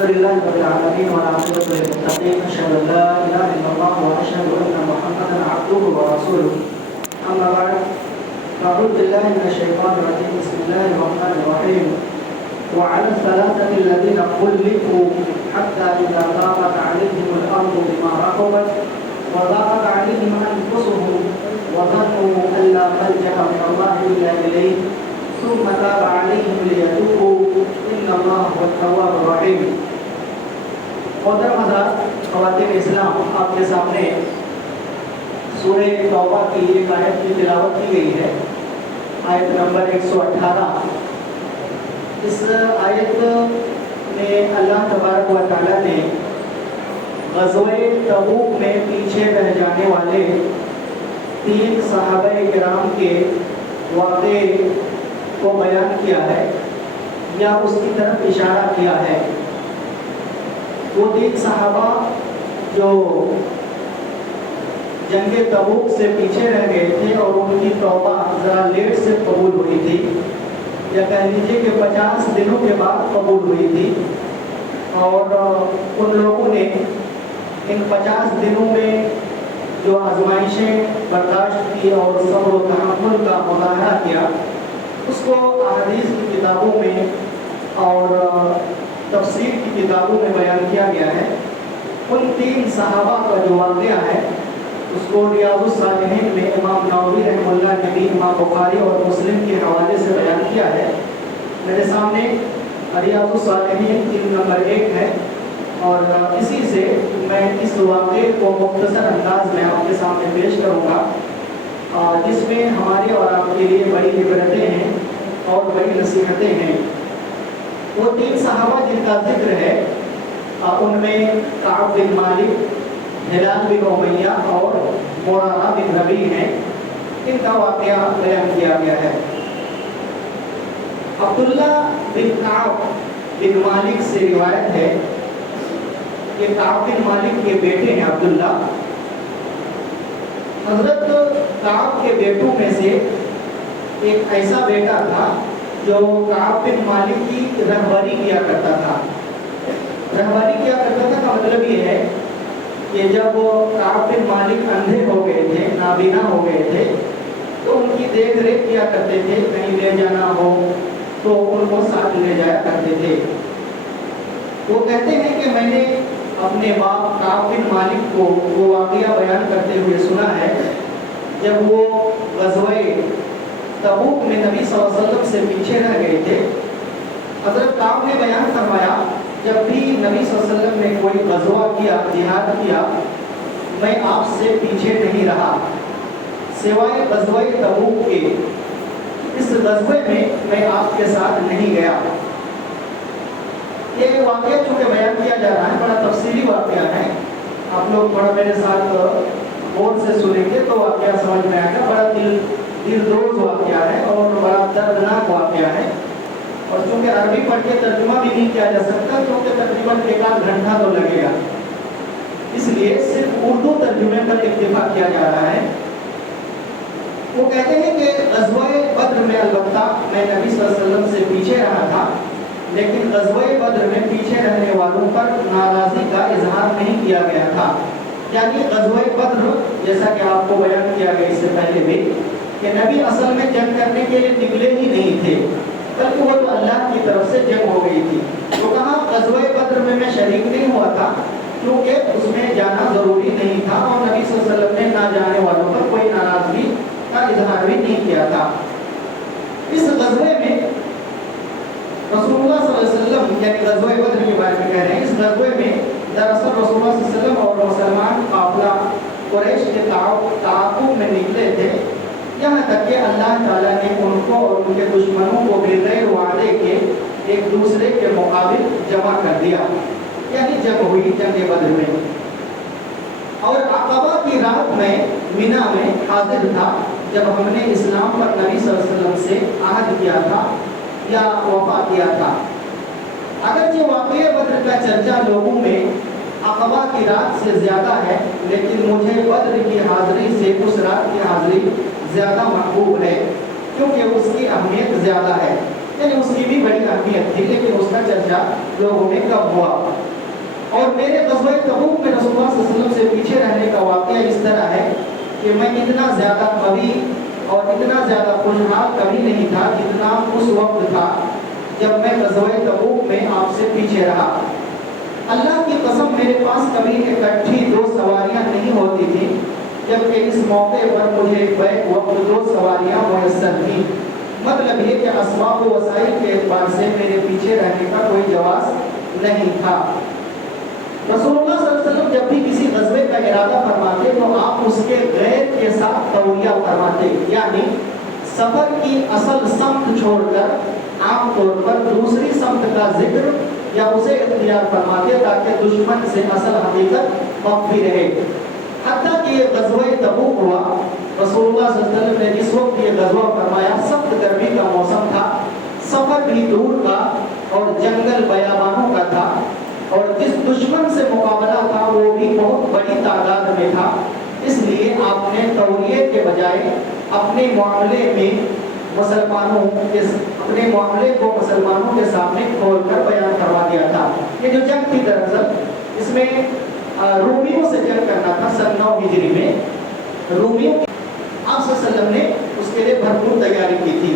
الحمد لله رب العالمين والعاقبة للمتقين أشهد أن لا إله إلا الله وأشهد أن محمدا عبده ورسوله أما بعد فأعوذ بالله من الشيطان الرجيم بسم الله الرحمن الرحيم وعلى الثلاثة الذين خلفوا حتى إذا ضاقت عليهم الأرض بما رحبت وضاقت عليهم أنفسهم وظنوا أن لا ملجأ من الله إلا إليه ثم تاب عليهم ليتوبوا إن الله هو التواب الرحيم. محترم حضرات، خواتین اسلام، آپ کے سامنے سورہ توبہ کی ایک آیت کی تلاوت کی گئی ہے، آیت نمبر 118. اس آیت میں اللہ تبارک و تعالیٰ نے غزوہ تبوک میں پیچھے رہ جانے والے 3 صحابہ کرام کے واقعے کو بیان کیا ہے یا اس کی طرف اشارہ کیا ہے. وہ 3 صحابہ جو جنگ تبوک سے پیچھے رہ گئے تھے اور ان کی توبہ ذرا لیٹ سے قبول ہوئی تھی، یا کہہ لیجیے کہ 50 دنوں کے بعد قبول ہوئی تھی، اور ان لوگوں نے ان 50 دنوں میں جو آزمائشیں برداشت کی اور صبر و تحمل کا مظاہرہ کیا، اس کو احادیث کی کتابوں میں اور تفسیر کی کتابوں میں بیان کیا گیا ہے. ان 3 صحابہ کا جو واقعہ ہے اس کو ریاض الصالحین میں امام نووی رحمہ اللہ نے بھی امام بخاری اور مسلم کے حوالے سے بیان کیا ہے. میرے سامنے ریاض الصالحین 3 نمبر 1 ہے، اور اسی سے میں اس واقعے کو مختصر انداز میں آپ کے سامنے پیش کروں گا، جس میں ہمارے اور آپ کے لیے بڑی عبرتیں ہیں اور بڑی نصیحتیں ہیں. وہ 3 صحابہ جن کا ذکر ہے ان میں کعب بن مالک، ہلال بن امیہ اور مرارہ بن ربیع ہیں. ان کا واقعہ بیان کیا گیا ہے. عبداللہ بن کعب بن مالک سے روایت ہے کہ کعب بن مالک کے بیٹے ہیں عبداللہ. حضرت کعب کے بیٹوں میں سے ایک ایسا بیٹا تھا جو کعب بن مالک کی رہبری کیا کرتا تھا. رہبری کیا کرتا تھا کا مطلب یہ ہے کہ جب کعب بن مالک اندھے ہو گئے تھے، نابینا ہو گئے تھے، تو ان کی دیکھ ریکھ کیا کرتے تھے. کہیں لے جانا ہو تو ان کو ساتھ لے جایا کرتے تھے. وہ کہتے ہیں کہ میں نے اپنے باپ کعب بن مالک کو وہ واقعہ بیان کرتے ہوئے سنا ہے جب وہ غزوہ تبوک میں نبی صلی اللہ علیہ وسلم سے پیچھے رہ گئے تھے. حضرت کعب نے بیان فرمایا جب بھی نبی صلی اللہ علیہ وسلم نے کوئی غزوہ کیا، جہاد کیا، میں آپ سے پیچھے نہیں رہا سوائے غزوہ تبوک کے. اس غزوے میں میں آپ کے ساتھ نہیں گیا. یہ واقعہ چونکہ بیان کیا جا رہا ہے بڑا تفصیلی واقعہ ہے. آپ لوگ تھوڑا میرے ساتھ غور سے سنیں گے تو واقعہ سمجھ میں آئے گا. بڑا دل دوز واقعہ ہے اور بڑا دردناک واقعہ ہے. اور چونکہ عربی پڑھ کے ترجمہ بھی نہیں کیا جا سکتا کیونکہ تقریباً 1 گھنٹہ تو لگے گا، اس لیے صرف اردو ترجمے پر اکتفا کیا جا رہا ہے. وہ کہتے ہیں کہ غزوہ بدر میں البتہ میں نبی صلی اللہ علیہ وسلم سے پیچھے رہا تھا، لیکن غزوہ بدر میں پیچھے رہنے والوں پر ناراضی کا اظہار نہیں کیا گیا تھا. یعنی غزوہ بدر جیسا کہ آپ کو بیان کیا گیا اس سے پہلے بھی کہ نبی اصل میں جنگ کرنے کے لیے نکلے ہی نہیں تھے، بلکہ وہ تو اللہ کی طرف سے جنگ ہو گئی تھی. تو کہا غزوہ بدر میں شریک نہیں ہوا تھا کیونکہ اس میں جانا ضروری نہیں تھا، اور نبی صلی اللہ علیہ وسلم نے نہ جانے والوں پر کوئی ناراضگی کا اظہار بھی نہیں کیا تھا. اس غزوے میں رسول اللہ صلی اللہ علیہ وسلم یعنی غزوہ بدر کے بارے میں کہہ رہے ہیں، اس غزوے میں دراصل رسول اللہ صلی اللہ علیہ وسلم اور مسلمان قافلہ قریش کے تعاقب میں نکلے تھے، یہاں تک کہ اللہ تعالیٰ نے ان کو اور ان کے دشمنوں کو بغیر وعدے کے ایک دوسرے کے مقابل جمع کر دیا. یعنی جنگ ہوئی جنگ بدر میں. اور عقبہ کی رات میں مینا میں حاضر تھا جب ہم نے اسلام پر نبی صلی اللہ علیہ وسلم سے عہد کیا تھا یا وفا کیا تھا. اگرچہ واقعہ بدر کا چرچا لوگوں میں عقبہ کی رات سے زیادہ ہے، لیکن مجھے بدر کی حاضری سے اس رات کی حاضری زیادہ محبوب ہے کیونکہ اس کی اہمیت زیادہ ہے. یعنی اس کی بھی بڑی اہمیت تھی، لیکن اس کا چرچا لوگوں میں کم ہوا۔ اور میرے غزوہ تبوک میں رسول اللہ صلی اللہ علیہ وسلم سے پیچھے رہنے کا واقعہ اس طرح ہے کہ میں اتنا زیادہ قوی اور اتنا زیادہ خوشحال کبھی نہیں تھا جتنا اس وقت تھا جب میں غزوہ تبوک میں آپ سے پیچھے رہا۔ اللہ کی قسم میرے پاس کبھی اکٹھی 2 سواریاں نہیں ہوتی تھی، جبکہ اس موقع پر مجھے بیک وقت 2 سواریاں میسر تھیں۔ مطلب یہ کہ اسباب و وسائل کے اعتبار سے میرے پیچھے رہنے کا کوئی جواز نہیں تھا۔ رسول اللہ صلی اللہ علیہ وسلم جب بھی کسی غزوے کا ارادہ فرماتے تو آپ اس کے غیر کے ساتھ تولیہ فرماتے، یعنی سفر کی اصل سمت چھوڑ کر عام طور پر دوسری سمت کا ذکر یا اسے اختیار فرماتے تاکہ دشمن سے اصل حقیقت مخفی رہے۔ حتیٰ کہ یہ غزوہ تبوک ہوا، رسول اللہ صلی اللہ علیہ وسلم نے جس وقت یہ غزوہ فرمایا سخت گرمی کا موسم تھا، سفر بھی دور کا اور جنگل بیابانوں کا تھا، اور جس دشمن سے مقابلہ تھا وہ بھی بہت بڑی تعداد میں تھا۔ اس لیے آپ نے تولیے کے بجائے اپنے معاملے کو مسلمانوں کے سامنے کھول کر بیان کروا دیا تھا۔ یہ جو جنگ تھی دراصل اس میں رومیوں سے جنگ کرنا تھا سن 9 ہجری میں۔ رومیوں کی آپ صلی اللہ علیہ وسلم نے اس کے لیے بھرپور تیاری کی تھی۔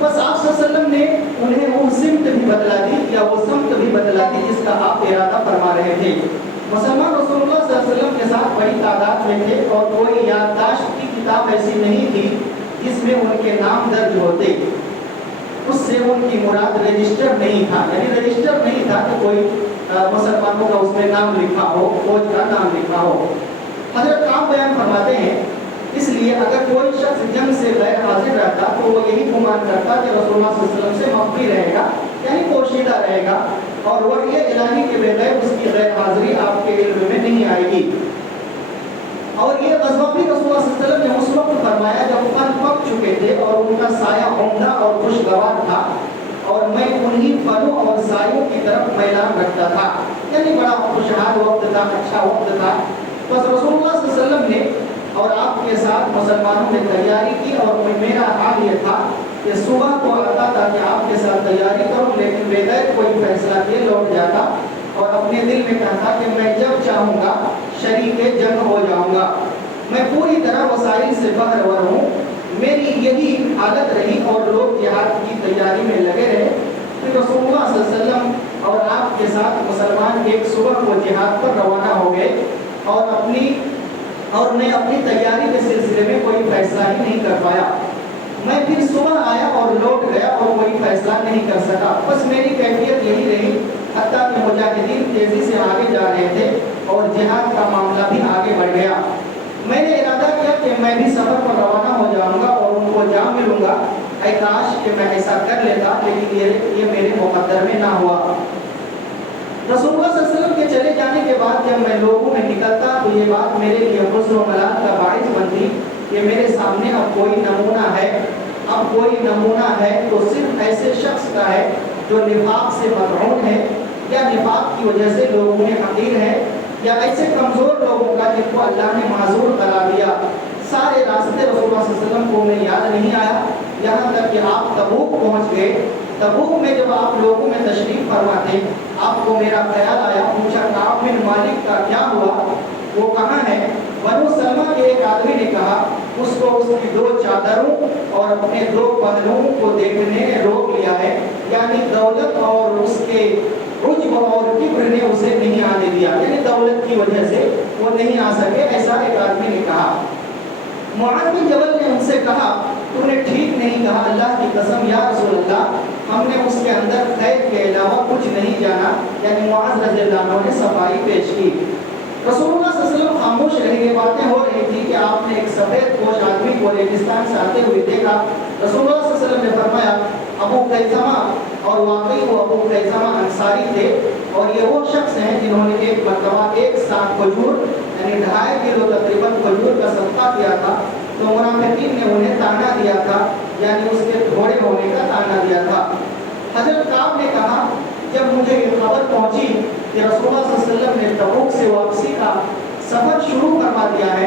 بس آپ صلی اللہ علیہ وسلم نے انہیں وہ سمت بھی بدلا دی یا وہ سمت بھی بدلا دی جس کا آپ ارادہ فرما رہے تھے۔ مسلمان رسول اللہ صلی اللہ علیہ وسلم کے ساتھ بڑی تعداد میں تھے اور کوئی یادداشت کی کتاب ایسی نہیں تھی جس میں ان کے نام درج ہوتے۔ اس سے ان کی مراد رجسٹر نہیں تھا، یعنی رجسٹر نہیں تھا کہ کوئی مسلمانوں کا اس میں نام لکھا ہو، فوج کا نام لکھا ہو۔ حضرت آپ بیان فرماتے ہیں اس لیے اگر کوئی شخص جنگ سے غیر حاضر رہتا تو وہ یہی گمان کرتا کہ رسول اللہ صلی اللہ علیہ وسلم سے مخفی رہے گا، یعنی پوشیدہ رہے گا، اور وہ یہ الہی کے بغیر اس کی غیر حاضری آپ کے علم میں نہیں آئے گی۔ اور یہ غزوہ بھی رسول اللہ صلی اللہ علیہ وسلم نے اس وقت فرمایا جب پھل پک چکے تھے اور ان کا سایہ عمدہ اور خوشگوار تھا، اور میں انہی پھلوں اور سایوں کی طرف میلان رکھتا تھا، یعنی بڑا خوشحال وقت تھا، اچھا وقت تھا۔ بس رسول اللہ صلی اللہ علیہ وسلم نے اور آپ کے ساتھ مسلمانوں نے تیاری کی، اور میرا حال یہ تھا کہ صبح کو آتا تھا کہ آپ کے ساتھ تیاری کروں، لیکن بغیر کوئی فیصلہ کیے لوٹ جاتا اور اپنے دل میں کہتا کہ میں جب چاہوں گا شریک جنگ ہو جاؤں گا۔ میں پوری طرح وسائل سے بہرور ہوں، میری یہی حالت رہی اور لوگ جہاد کی تیاری میں لگے رہے۔ پھر رسول اللہ صلی اللہ علیہ وسلم اور آپ کے ساتھ مسلمان ایک صبح کو جہاد پر روانہ ہو گئے، اور میں اپنی تیاری کے سلسلے میں کوئی فیصلہ ہی نہیں کر پایا۔ میں پھر صبح آیا اور لوٹ گیا اور کوئی فیصلہ نہیں کر سکا۔ بس میری کیفیت یہی رہی، حتیٰ کہ مجاہدین تیزی سے آگے جا رہے تھے اور جہاد کا معاملہ بھی آگے بڑھ گیا۔ میں نے ارادہ کیا کہ میں بھی سفر پر روانہ ہو جاؤں گا اور ان کو جا ملوں گا۔ اے کاش کہ میں ایسا کر لیتا، لیکن یہ میرے مقدر میں نہ ہوا۔ رسول اللہ صلی اللہ علیہ وسلم کے چلے جانے کے بعد جب میں لوگوں میں نکلتا تو یہ بات میرے لیے حزن و ملال کا باعث بنتی کہ میرے سامنے اب کوئی نمونہ ہے تو صرف ایسے شخص کا ہے جو نفاق سے مطعون ہے، یا نفاق کی وجہ سے لوگوں میں حقیر ہے، یا ایسے کمزور لوگوں کا جن کو اللہ نے معذور قرار دیا۔ سارے راستے رسول اللہ صلی اللہ علیہ وسلم کو میں یاد نہیں آیا، یہاں تک کہ آپ تبوک پہنچ گئے۔ تبوک میں جب آپ لوگوں میں تشریف فرما تھے، آپ کو میرا خیال آیا، پوچھا کعب بن مالک کا کیا ہوا، وہ کہاں ہے؟ بنو سلمہ کے ایک آدمی نے کہا اس کو اس کی 2 چادروں اور اپنے 2 پہلوؤں کو دیکھنے نے روک لیا ہے، یعنی دولت اور اس کے عجب اور کبر نے اسے نہیں آنے دیا، یعنی دولت کی وجہ سے وہ نہیں آ سکے، ایسا ایک آدمی نے کہا۔ معاذ بن جبل نے ان سے کہا تم نے ٹھیک نہیں کہا، اللہ کی قسم یا رسول اللہ ہم نے اس کے اندر خیر کے علاوہ کچھ نہیں جانا، یعنی معاذ رضی اللہ عنہ نے صفائی پیش کی۔ رسول اللہ صلی اللہ علیہ وسلم خاموش رہے، یہ باتیں ہو رہی تھی کہ آپ نے ایک سفید پوش آدمی کو ریگستان سے آتے ہوئے دیکھا۔ رسول اللہ صلی اللہ علیہ وسلم نے فرمایا ابو خیثمہ، اور واقعی وہ ابو خیثمہ انصاری تھے، اور یہ وہ شخص ہیں جنہوں نے ایک مرتبہ 1 ساق کھجور یعنی 2.5 کلو تقریباً کھجور کا صدقہ کیا تھا، تو منافقین نے انہیں تانا دیا تھا، یعنی اس کے تھوڑے ہونے کا تانا دیا تھا۔ حضرت کعب نے کہا جب مجھے یہ خبر پہنچی کہ رسول اللہ صلی اللہ علیہ وسلم نے تبوک سے واپسی کا سفر شروع کروا دیا ہے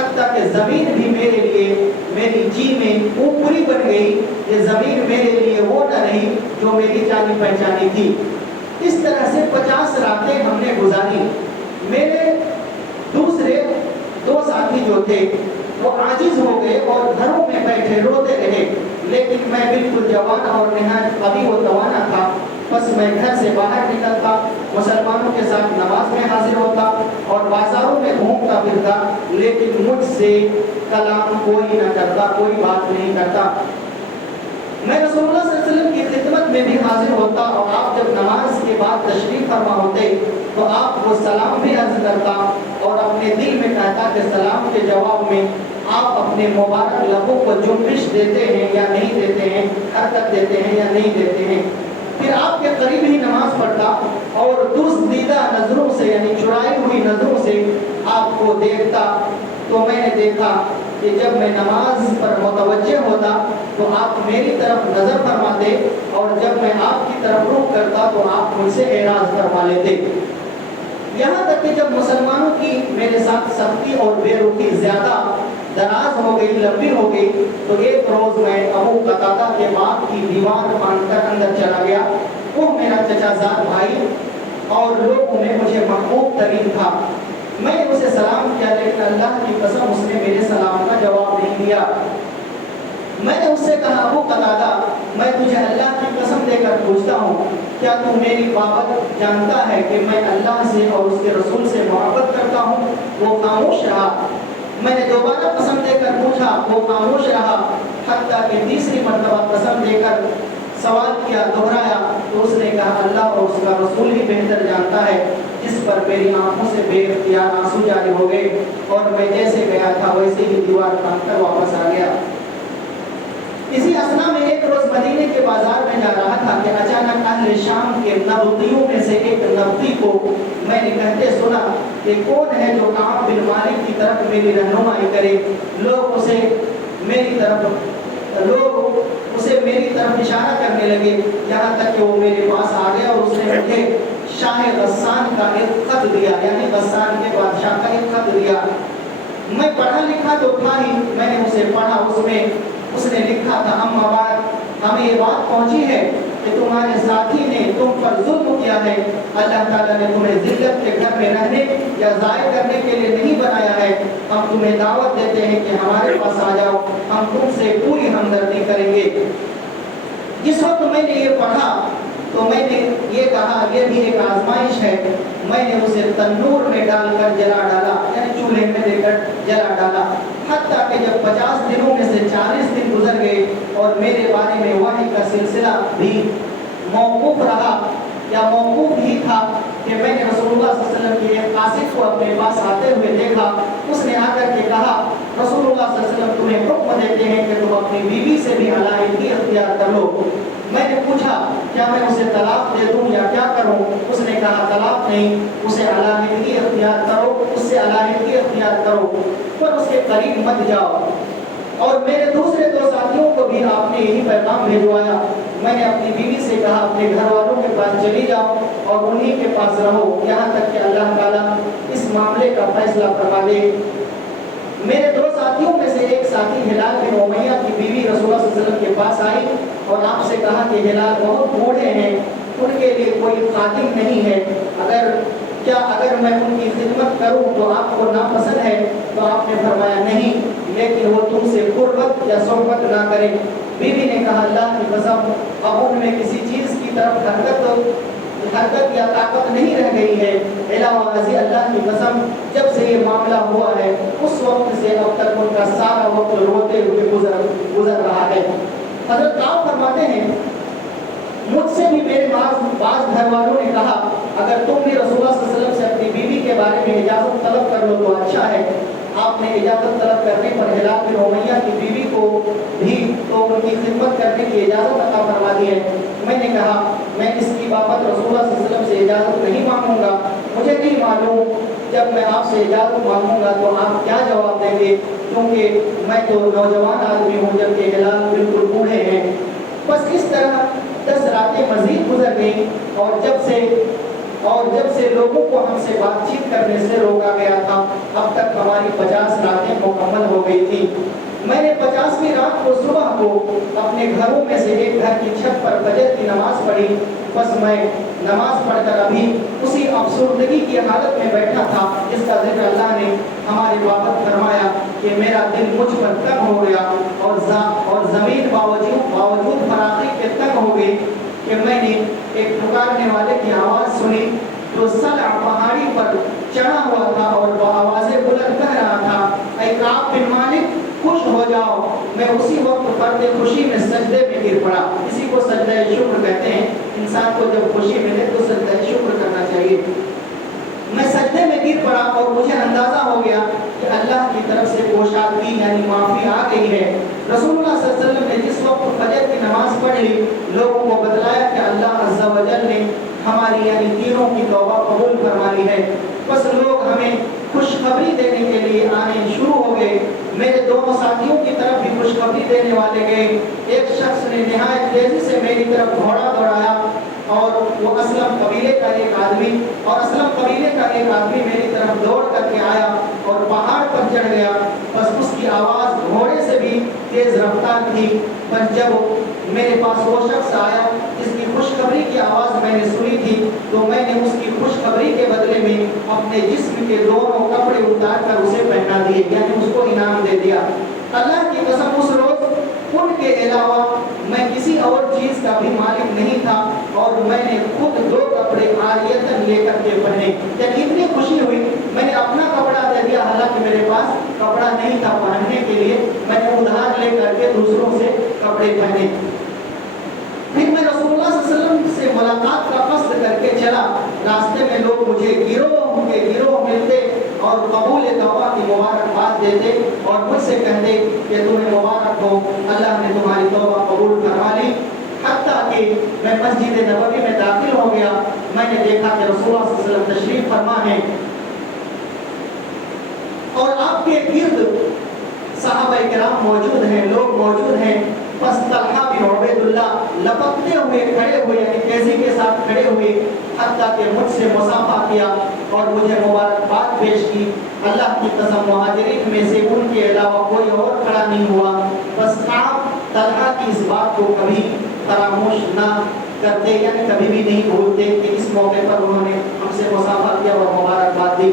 حتیٰ کہ زمین بھی میرے لیے میری جی میں اوپری بن گئی، یہ زمین میرے لیے وہ نہ رہی جو میری جانی پہچانی تھی۔ اس طرح سے 50 راتیں ہم نے گزاری۔ میرے دوسرے 2 ساتھی جو تھے وہ عاجز ہو گئے اور گھروں میں بیٹھے روتے رہے، لیکن میں بالکل جوان اور نہایت ابھی و توانا تھا۔ بس میں گھر سے باہر نکلتا، مسلمانوں کے ساتھ نماز میں حاضر ہوتا اور بازاروں میں گھومتا پھرتا، لیکن مجھ سے کلام کوئی نہ کرتا، کوئی بات نہیں کرتا۔ میں رسول اللہ صلی اللہ علیہ وسلم کی خدمت میں بھی حاضر ہوتا اور آپ جب نماز کے بعد تشریف فرما ہوتے تو آپ کو سلام بھی عرض کرتا اور اپنے دل میں کہتا کہ سلام کے جواب میں آپ اپنے مبارک لبوں کو جنبش دیتے ہیں یا نہیں دیتے ہیں، حرکت دیتے ہیں یا نہیں دیتے ہیں۔ پھر آپ کے قریب ہی نماز پڑھتا اور دزدیدہ نظروں سے یعنی چرائی ہوئی نظروں سے آپ کو دیکھتا۔ تو میں نے دیکھا کہ جب میں نماز پر متوجہ ہوتا تو آپ میری طرف نظر فرماتے اور جب میں آپ کی طرف رخ کرتا تو آپ مجھ سے اعراض فرما لیتے۔ یہاں تک کہ جب مسلمانوں کی میرے ساتھ سختی اور بے رخی زیادہ دراز ہو گئی، لمبی ہو گئی، تو ایک روز میں ابو قتادہ کے باغ کی دیوار باندھ کر اندر چلا گیا۔ وہ میرا چچا زاد بھائی اور لوگوں میں مجھے محبوب ترین تھا۔ میں نے اسے سلام کیا، لیکن اللہ کی قسم اس نے میرے سلام کا جواب نہیں دیا۔ میں نے اس سے کہا ابو قتادہ، میں تجھے اللہ کی قسم دے کر پوچھتا ہوں، کیا تو میری بابت جانتا ہے کہ میں اللہ سے اور اس کے رسول سے محبت کرتا ہوں؟ وہ خاموش رہا۔ میں نے دوبارہ قسم دے کر پوچھا، وہ خاموش رہا، حتیٰ کہ تیسری مرتبہ قسم دے کر سوال کیا، دہرایا، تو اس نے کہا اللہ اور اس کا رسول ہی بہتر جانتا ہے۔ جس پر میری آنکھوں سے بے اختیار آنسو جاری ہو گئے اور میں جیسے گیا تھا ویسے ہی دیوار کاٹ کر واپس آ گیا۔ اسی اثنا میں ایک روز مدینے کے بازار میں جا رہا تھا کہ اچانک اہل شام کے نبطیوں میں سے ایک نبطی کو میں نے کہتے سنا کہ کون ہے جو کعب بن مالک کی طرف میری رہنمائی کرے۔ لوگ اسے میری طرف اشارہ کرنے لگے، یہاں تک کہ وہ میرے پاس آ گیا اور اس نے مجھے شاہ غسان کا ایک خط دیا، یعنی غسان کے بادشاہ کا ایک خط دیا۔ میں پڑھا لکھا تو تھا ہی، میں نے اسے پڑھا، اس نے لکھا تھا اما بعد، ہمیں یہ بات پہنچی ہے کہ تمہارے ساتھی نے تم پر ظلم کیا ہے۔ اللہ تعالیٰ نے تمہیں ذلت کے گھر میں رہنے یا ضائع کرنے کے لیے نہیں بنایا ہے۔ ہم تمہیں دعوت دیتے ہیں کہ ہمارے پاس آ جاؤ، ہم تم سے پوری ہمدردی کریں گے۔ جس وقت میں نے یہ پڑھا تو میں نے یہ کہا یہ بھی ایک آزمائش ہے۔ میں نے اسے تنور میں ڈال کر جلا ڈالا، یعنی چولہے میں دے کر جلا ڈالا، حتیٰ کہ جب 50 دنوں میں سے 40 دن گزر گئے اور میرے بارے میں وحی کا سلسلہ بھی موقوف رہا یا موقوف ہی تھا کہ میں نے رسول اللہ صلی اللہ علیہ وسلم کی ایک قاصد کو اپنے پاس آتے ہوئے دیکھا۔ اس نے آ کر کے کہا رسول اللہ صلی اللہ علیہ وسلم تمہیں حکم دیتے ہیں کہ تم اپنی بیوی سے بھی علیحدگی اختیار کر لو۔ میں نے پوچھا کیا میں اسے طلاق دے دوں یا کیا کروں؟ اس نے کہا طلاق نہیں، اسے علیحدگی اختیار کرو، اس سے علیحدگی اختیار کرو، پر اس کے قریب مت جاؤ۔ اور میرے دوسرے 2 ساتھیوں کو بھی آپ نے یہی پیغام بھیجوایا۔ میں نے اپنی بیوی سے کہا اپنے گھر والوں کے پاس چلی جاؤ اور انہی کے پاس رہو یہاں تک کہ اللہ تعالیٰ اس معاملے کا فیصلہ فرما دے۔ میرے 2 ساتھیوں میں سے ایک ساتھی ہلال بن امیہ کی بیوی رسول اللہ صلی اللہ علیہ وسلم کے پاس آئی اور آپ سے کہا کہ ہلال بہت بوڑھے ہیں، ان کے لیے کوئی خادم نہیں ہے، اگر میں ان کی خدمت کروں تو آپ کو ناپسند ہے؟ تو آپ نے فرمایا نہیں، لیکن وہ تم سے قربت یا صحبت نہ کریں۔ بیوی نے کہا اللہ کی قسم اب ان میں کسی چیز کی طرف حرکت یا طاقت نہیں رہ گئی ہے، علاوہ ازیں اللہ کی قسم جب سے یہ معاملہ ہوا ہے اس وقت سے اب تک ان کا سارا وقت روتے ہوئے گزر رہا ہے۔ حضرت کعب فرماتے ہیں مجھ سے بھی میرے بعض گھر والوں نے کہا اگر تم بھی رسول اللہ صلی اللہ علیہ وسلم سے اپنی بیوی کے بارے میں اجازت طلب کر لو تو اچھا ہے۔ آپ نے اجازت طلب کرنے پر ہلال بن امیہ کی بیوی کو بھی تو ان کی خدمت کرنے کی اجازت عطا فرما دی ہے۔ میں نے کہا میں اس کی بابت رسول اللہ صلی اللہ علیہ وسلم سے اجازت نہیں مانگوں گا، مجھے نہیں معلوم جب میں آپ سے اجازت مانگوں گا تو آپ کیا جواب دیں گے، کیونکہ میں تو نوجوان آدمی ہوں جبکہ ہلال بالکل بوڑھے ہیں۔ بس اس طرح 10 راتیں مزید گزر گئیں اور جب سے اور جب سے لوگوں کو ہم سے بات چیت کرنے سے روکا گیا تھا اب تک ہماری 50 راتیں مکمل ہو گئی تھی۔ میں نے 50ویں رات کو صبح کو اپنے گھروں میں سے ایک گھر کی چھت پر فجر کی نماز پڑھی۔ بس میں نماز پڑھ کر ابھی اسی افسردگی کی حالت میں بیٹھا تھا جس کا ذکر اللہ نے ہمارے بابت فرمایا کہ میرا دل مجھ پر تنگ ہو گیا اور زمین باوجود فراخی کے تنگ ہو گئی کہ میں نے ایک پکارنے والے کی آواز سنی جو سلع پہاڑی پر چڑھا ہوا تھا اور وہ آوازیں بلند کہہ رہا تھا، اے کعب بن مالک خوش ہو جاؤ۔ میں اسی وقت فرد خوشی میں سجدے میں گر پڑا۔ اسی کو سجدہ شکر کہتے ہیں۔ انسان کو جب خوشی ملے تو سجدہ شکر کرنا چاہیے۔ میں سجدے میں گر پڑا اور مجھے اندازہ ہو گیا کہ اللہ کی طرف سے پوشیدگی یعنی معافی آ گئی ہے۔ رسول اللہ صلی اللہ علیہ وسلم نے جس وقت فجر کی نماز پڑھ لی لوگوں کو بتلایا کہ اللہ عز و جل نے ہماری یعنی تینوں کی توبہ قبول فرما لی ہے۔ بس لوگ ہمیں خوشخبری دینے کے لیے آنے شروع ہو گئے۔ میرے دونوں ساتھیوں کی طرف بھی خوشخبری دینے والے گئے۔ ایک شخص نے نہایت تیزی سے میری طرف گھوڑا دوڑایا اور وہ اسلم قبیلے کا ایک آدمی میری طرف دوڑ کر کے آیا اور پہاڑ پر چڑھ گیا۔ بس اس کی آواز گھوڑے سے بھی تیز رفتار تھی۔ پر جب میرے پاس وہ شخص آیا جس کی خوشخبری کی آواز میں نے سنی تھی تو میں نے اس کی خوشخبری کے بدلے میں اپنے جسم کے دونوں کپڑے اتار کر اسے پہنا دیے، یعنی اس کو انعام دے دیا۔ اللہ کی قسم اس روز ان کے علاوہ میں کسی اور چیز کا بھی مالک نہیں تھا اور میں نے خود 2 کپڑے عاریتاً لے کر کے پہنے۔ جب اتنی خوشی ہوئی میں نے اپنا کپڑا دے دیا، حالانکہ میرے پاس کپڑا نہیں تھا پہننے کے لیے، میں نے ادھار لے کر کے دوسروں سے کپڑے پہنے۔ پھر میں رسول اللہ صلی اللہ علیہ وسلم سے ملاقات کا قصد کر کے چلا۔ راستے میں لوگ مجھے گروہ ملتے اور قبول توبہ کی مبارکباد دیتے اور مجھ سے کہتے کہ تمہیں مبارک ہو، اللہ نے تمہاری توبہ قبول فرما لی۔ حتیٰ کہ میں مسجد نبوی میں داخل ہو گیا، میں نے دیکھا کہ رسول اللہ صلی اللہ علیہ وسلم تشریف فرما ہے اور آپ کے گرد صحابہ کرام موجود ہیں، لوگ موجود ہیں۔ بس طلحہ بن عبید اللہ لپکتے ہوئے کھڑے ہوئے یعنی تیزی کے ساتھ کھڑے ہوئے حتیٰ کہ مجھ سے مصافحہ کیا اور مجھے مبارکباد پیش کی۔ اللہ کی قسم مہاجرین میں سے ان کے علاوہ کوئی اور کھڑا نہیں ہوا۔ بس آپ طلحہ کی اس بات کو کبھی فراموش نہ کرتے یعنی کبھی بھی نہیں بھولتے کہ اس موقع پر انہوں نے ہم سے مصافحہ کیا اور مبارکباد دی۔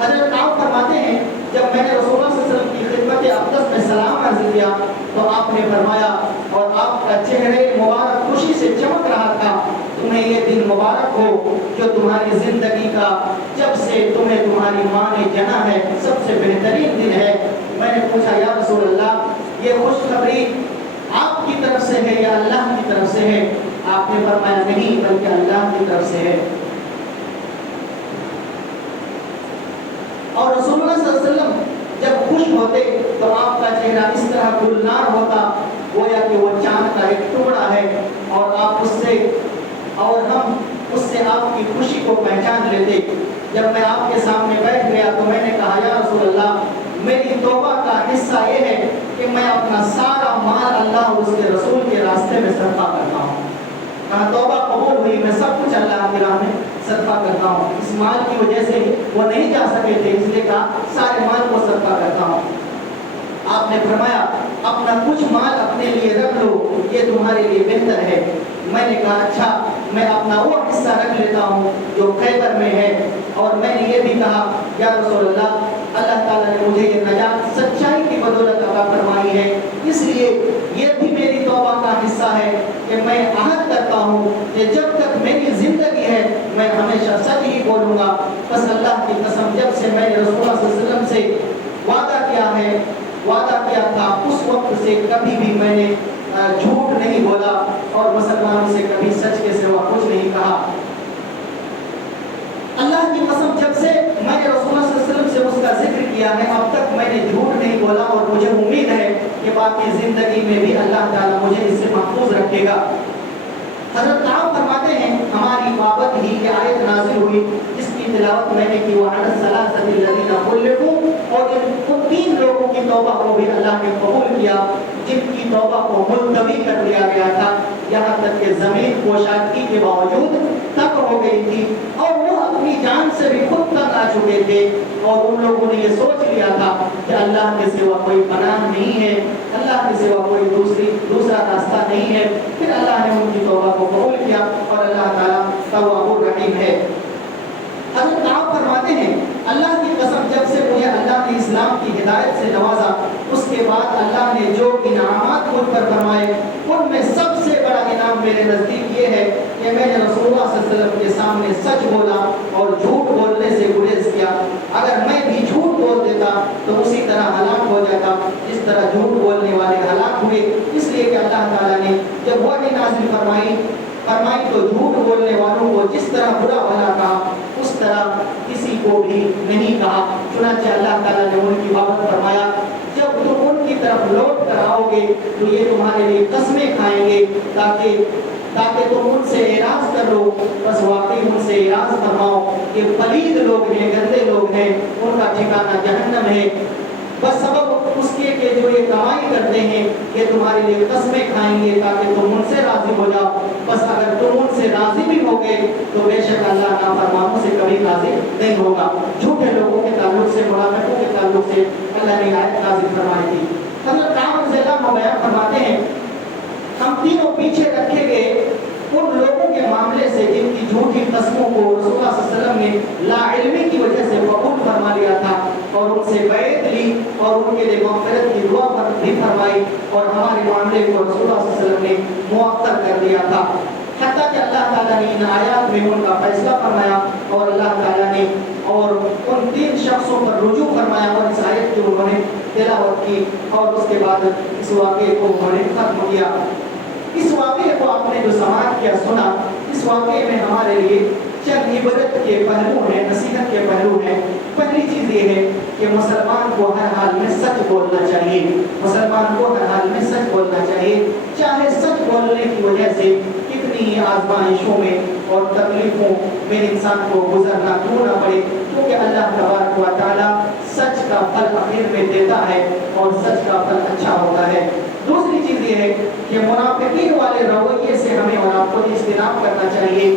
حضرت آپ فرماتے ہیں جب میں نے رسول اللہ صلی اللہ علیہ وسلم کی خدمت اقدس میں سلام عرض کیا تو آپ نے فرمایا اور آپ کا چہرے مبارک خوشی سے چمک رہا تھا، تمہیں یہ دن مبارک ہو جو تمہاری زندگی کا جب سے تمہیں تمہاری ماں نے جنا ہے سب سے بہترین دن ہے۔ میں نے پوچھا یا رسول اللہ یہ خوشخبری آپ کی طرف سے ہے یا اللہ کی طرف سے ہے؟ آپ نے فرمایا نہیں بلکہ اللہ کی طرف سے ہے۔ اور رسول اللہ صلی اللہ علیہ وسلم جب خوش ہوتے تو آپ کا چہرہ اس طرح گلنار ہوتا گویا کہ وہ چاند کا ایک ٹکڑا ہے اور آپ ہم اس سے آپ کی خوشی کو پہچان لیتے۔ جب میں آپ کے سامنے بیٹھ گیا تو میں نے کہا یا رسول اللہ میری توبہ کا حصہ یہ ہے کہ میں اپنا سارا مال اللہ اور اس کے رسول کے راستے میں صدقہ کرتا ہوں۔ کہا توبہ قبول ہوئی، میں سب کچھ اللہ کی راہ میں صدقہ کرتا ہوں۔ اس مال کی وجہ سے وہ نہیں جا سکے تھے اس لیے کہا سارے مال کو صدقہ کرتا ہوں۔ آپ نے فرمایا اپنا کچھ مال اپنے لیے رکھ لو، یہ تمہارے لیے بہتر ہے۔ میں نے کہا اچھا میں اپنا وہ حصہ رکھ لیتا ہوں جو خیبر میں ہے، اور میں نے یہ بھی کہا یا رسول اللہ تعالیٰ نے مجھے یہ نجات سچائی کی بدولت عطا فرمائی ہے، اس لیے یہ بھی میری توبہ کا حصہ ہے کہ میں عہد کرتا ہوں کہ جب تک میری زندگی ہے میں ہمیشہ سچ ہی بولوں گا۔ بس اللہ کی قسم جب سے میں نے رسول اللہ صلی اللہ علیہ وسلم سے وعدہ کیا تھا اس وقت سے کبھی بھی میں نے جھوٹ نہیں بولا اور مسلمانوں سے کبھی سچ کے سوا کچھ نہیں کہا۔ اللہ کی قسم جب سے میں نے رسول اللہ صلی اللہ علیہ وسلم سے اس کا ذکر کیا ہے اب تک میں نے جھوٹ نہیں بولا اور مجھے امید ہے کہ باقی زندگی میں بھی اللہ تعالیٰ مجھے اس سے محفوظ رکھے گا۔ حضرت آپ فرماتے ہیں ہماری بابت ہی یہ آیت نازل ہوئی جس کی تلاوت میں نے کی وَعَلَى الثَّلَاثَةِ الَّذِينَ خُلِّفُوا، اور ان 3 لوگوں کی توبہ کو بھی اللہ نے قبول کیا جن کی توبہ کو ملتوی کر دیا گیا تھا، یہاں تک کہ زمین پوشاکی کے باوجود تک ہو گئی تھی اور وہ اپنی جان سے بھی خود تنگ آ چکے تھے، اور ان لوگوں نے یہ سوچ لیا تھا کہ اللہ کے سوا کوئی پناہ نہیں ہے، اللہ کے سوا کوئی دوسرا راستہ نہیں ہے۔ پھر اللہ نے ان کی توبہ کو قبول کیا اور اللہ تعالیٰ تواب الرحیم ہے۔ حضرت آپ فرماتے ہیں اللہ کی قسم جب سے مجھے اللہ نے اسلام کی ہدایت سے نوازا، اس کے بعد اللہ نے جو انعامات مجھ پر فرمائے ان میں سب سے بڑا انعام میرے نزدیک یہ ہے کہ میں نے رسول اللہ صلی اللہ علیہ وسلم کے سامنے سچ بولا اور جھوٹ بولنے سے گریز کیا۔ اگر میں بھی جھوٹ بول دیتا تو اسی طرح ہلاک ہو جاتا جس طرح جھوٹ بولنے والے ہلاک ہوئے، اس لیے کہ اللہ تعالیٰ نے جب وحی نازل فرمائی تو جھوٹ بولنے والوں کو جس طرح برا بھلا کہا اس طرح کسی کو بھی نہیں کہا۔ چنانچہ اللہ تعالیٰ نے ان کی بابت فرمایا جب تم ان کی طرف لوٹ کر آؤ گے تو یہ تمہارے لیے قسمیں کھائیں گے تاکہ تم ان سے اعراض کر لو، بس واقعی ان سے اعراض فرماؤ کہ پلید لوگ ہیں، گندے لوگ ہیں، ان کا ٹھکانہ جہنم ہے، بس سبب اس کے کہ جو یہ کمائی کرتے ہیں یہ تمہارے لیے قسمیں کھائیں گے تاکہ تم ان سے راضی ہو جاؤ، بس اگر تم ان سے راضی بھی ہو گئے تو بے شک اللہ نافرمانوں سے کبھی راضی نہیں ہوگا۔ جھوٹے لوگوں کے تعلق سے، منافقوں کے تعلق سے اللہ نے آیت نازل فرمائی تھی۔ حضرت کعب رضی اللہ عنہ بیان فرماتے ہیں ہم تینوں پیچھے رکھے گئے ان لوگوں کے معاملے سے جن کی جھوٹی قسموں کو رسول اللہ صلی اللہ علیہ وسلم نے لا علمی کی وجہ سے قبول فرما لیا تھا اور ان سے بیعت لی اور ان کے لیے مغفرت کی دعا بھی فرمائی، اور ہمارے معاملے کو رسول اللہ صلی اللہ علیہ وسلم نے مؤخر کر دیا تھا، حتیٰ کہ اللہ تعالیٰ نے ان آیات میں ان کا فیصلہ فرمایا اور اللہ تعالیٰ نے اور ان تین شخصوں پر رجوع فرمایا اور اس آیت کی انہوں نے تلاوت کی اور اس کے بعد اس واقعے کو انہوں نے ختم کیا۔ اس واقعے کو آپ نے جو سماعت کیا سنا، اس واقعے میں ہمارے لیے چند عبرت کے پہلو ہیں، نصیحت کے پہلو ہیں۔ پہلی چیز یہ ہے کہ مسلمان کو ہر حال میں سچ بولنا چاہیے، مسلمان کو ہر حال میں سچ بولنا چاہیے، چاہے سچ بولنے کی وجہ سے کتنی آزمائشوں میں اور تکلیفوں میں انسان کو گزرنا کیوں نہ پڑے، کیونکہ اللہ تبارک و تعالیٰ سچ کا پھل آخر میں دیتا ہے اور سچ کا پھل اچھا ہوتا ہے۔ دوسری چیز یہ ہے کہ منافقین والے رویے سے ہمیں اور آپ کو اجتناب کرنا چاہیے،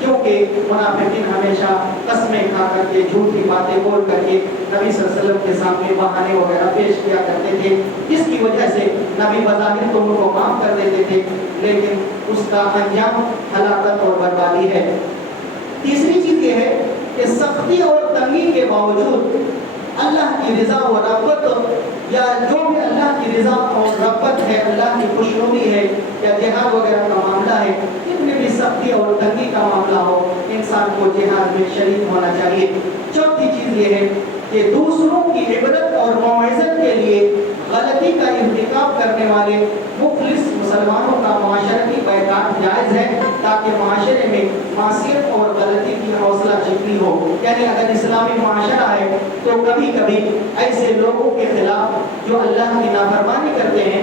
کیونکہ منافقین ہمیشہ قسمیں کھا کر کے، جھوٹی باتیں بول کر کے نبی صلی اللہ علیہ وسلم کے سامنے بہانے وغیرہ پیش کیا کرتے تھے، جس کی وجہ سے نبی بظاہر تو ان کو معاف کر دیتے تھے لیکن اس کا انجام ہلاکت اور بربادی ہے۔ تیسری چیز یہ ہے کہ سختی اور تنگی کے باوجود اللہ کی رضا و رغبت یا جو بھی اللہ کی رضا اور رغبت ہے، اللہ کی خوشنودی ہے یا جہاد وغیرہ کا معاملہ ہے، جتنی بھی سختی اور تنگی کا معاملہ ہو انسان کو جہاد میں شریک ہونا چاہیے۔ چوتھی چیز یہ ہے کہ دوسروں کی عبرت اور موعظت کے لیے غلطی کا ارتکاب کرنے والے مخلص مسلمانوں کا معاشرتی بائیکاٹ جائز ہے تاکہ معاشرے میں معصیت اور غلطی کی حوصلہ شکنی ہو۔ یعنی اگر اسلامی معاشرہ ہے تو کبھی کبھی ایسے لوگوں کے خلاف جو اللہ کی نافرمانی کرتے ہیں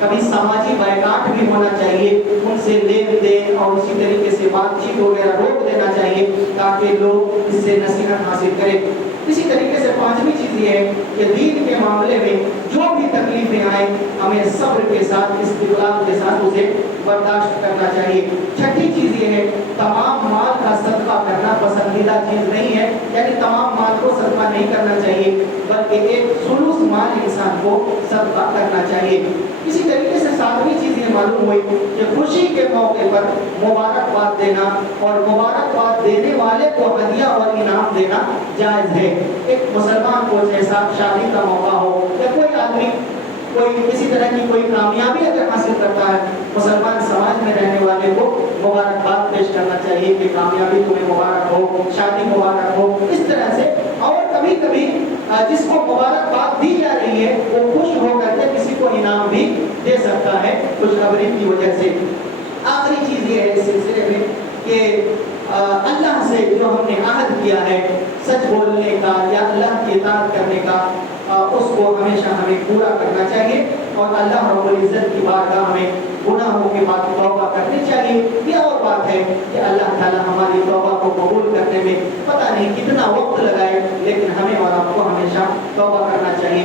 کبھی سماجی بائیکاٹ بھی ہونا چاہیے، ان سے لین دین اور اسی طریقے سے بات چیت وغیرہ روک دینا چاہیے تاکہ لوگ اس سے نصیحت حاصل کریں۔ اسی طریقے سے پانچویں چیز یہ ہے کہ دین کے معاملے میں جو بھی تکلیفیں آئیں ہمیں صبر کے ساتھ، استقلال کے ساتھ اسے برداشت کرنا چاہیے۔ چھٹی چیز یہ ہے تمام مال کا صدقہ کرنا پسندیدہ چیز نہیں ہے، یعنی تمام مال کو صدقہ نہیں کرنا چاہیے بلکہ ایک ثلث مال انسان کو صدقہ کرنا چاہیے۔ اسی طریقے سے ساتویں چیز یہ معلوم ہوئی کہ خوشی کے موقع پر مبارکباد دینا اور مبارکباد دینے والے کو ہدیہ اور انعام دینا جائز ہے۔ ایک مسلمان کو جیسا شادی کا موقع ہو یا کوئی آدمی کوئی کسی طرح کی کوئی کامیابی اگر حاصل کرتا ہے، مسلمان سماج میں رہنے والے کو مبارکباد پیش کرنا چاہیے کہ کامیابی تمہیں مبارک ہو، شادی مبارک ہو، اس طرح سے۔ اور کبھی کبھی جس کو مبارکباد دی جا رہی ہے وہ خوش ہو کر کے کسی کو انعام بھی دے سکتا ہے خوشخبری کی وجہ سے۔ آخری چیز یہ ہے اس سلسلے میں کہ اللہ سے جو ہم نے عہد کیا ہے سچ بولنے کا یا اللہ کی اطاعت کرنے کا، اس کو ہمیشہ ہمیں پورا کرنا چاہیے اور اللہ رب العزت کی بارگاہ ہمیں گناہوں کے بعد توبہ کرنی چاہیے۔ یہ اور بات ہے کہ اللہ تعالیٰ ہماری توبہ کو قبول کرنے میں پتہ نہیں کتنا وقت لگائے، لیکن ہمیں اور آپ کو ہمیشہ توبہ کرنا چاہیے۔